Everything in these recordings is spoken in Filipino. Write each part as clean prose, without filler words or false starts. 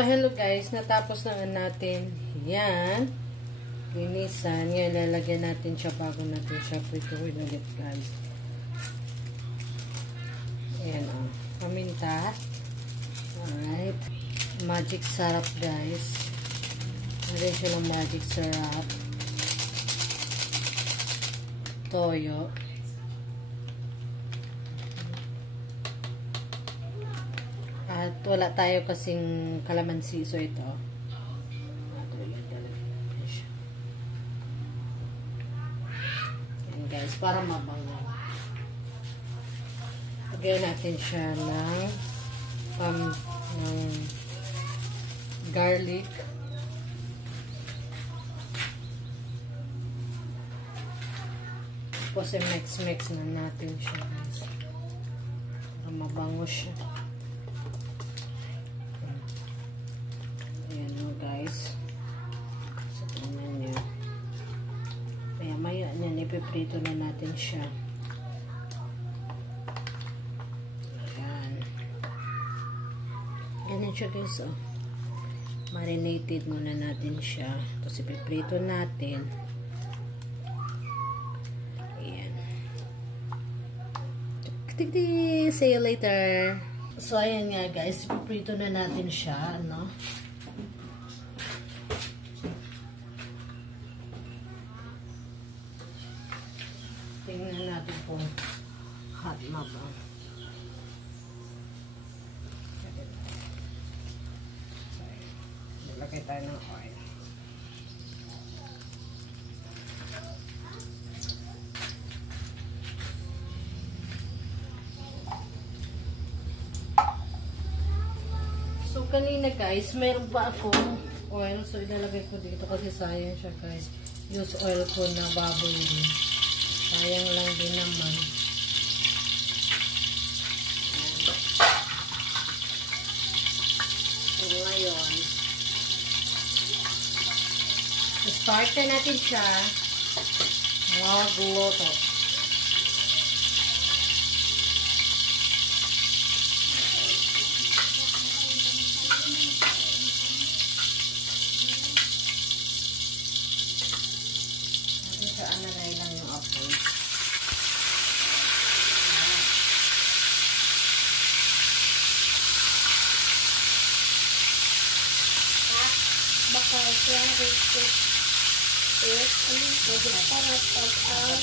So, hello guys, natapos na natin yan. Linisan. Ngayon, lalagyan natin siya bago natin siya prituin ulit guys. Ayan o. Paminta. Alright. Magic syrup guys. Meron siya ng magic syrup. Toyo. At wala tayo kasing kalamansi. So, ito. Ayan guys, para mabango. Lagyan natin siya ng garlic. Tapos, mix-mix na natin siya guys. Para mabango siya. Guys. So, tingnan nyo. Maya niyan, ipiprito na natin siya. Ayan. Ganyan siya guys, oh. Marinated muna natin siya. Tapos ipiprito natin. Ayan. See you later. So, ayan nga guys. Ipiprito na natin siya, no? Tingnan natin kung hot na ba. Sorry. Nilagay tayo ng oil. So, kanina guys, mayroon pa akong oil. So, ilalagay ko dito kasi sayang siya guys. Use oil ko na baboy din. Sayang lang din naman. So, ngayon, start na natin siya magluto. Ananay lang yung apoy. Baka siya request is pwede para pag-out.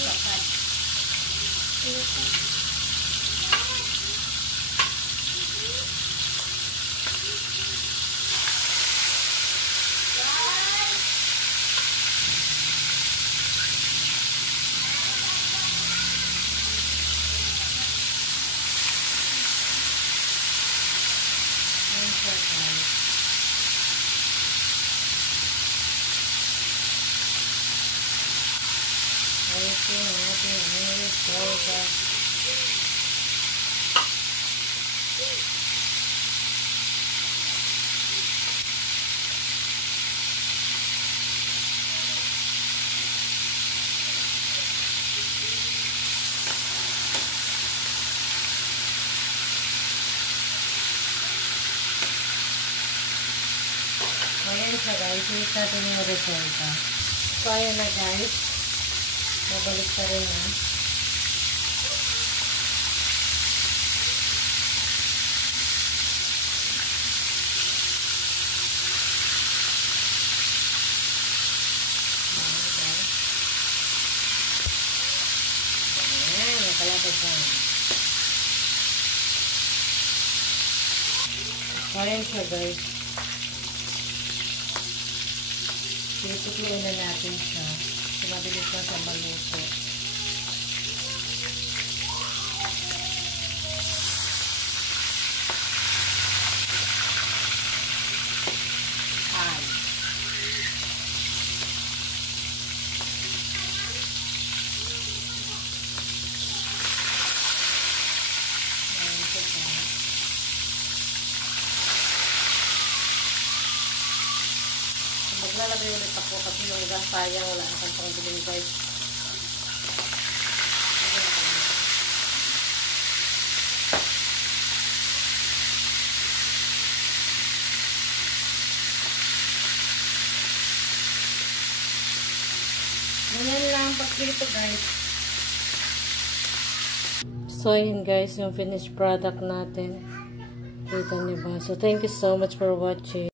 Ayan siya guys, wait natin yung resulta. So ayan na guys, babalik pa rin na. Ayan, nakalapit na. So ayan siya guys. Pinipituin na natin siya. So, mabilis na sa maluto. Ay. Ayan siya pa. Maglalagay ulit ako kasi yung iba sayang wala na kang pangbiling guys. Ganyan lang pagkito guys. So yun guys, yung finished product natin. Kita niyo ba? So thank you so much for watching.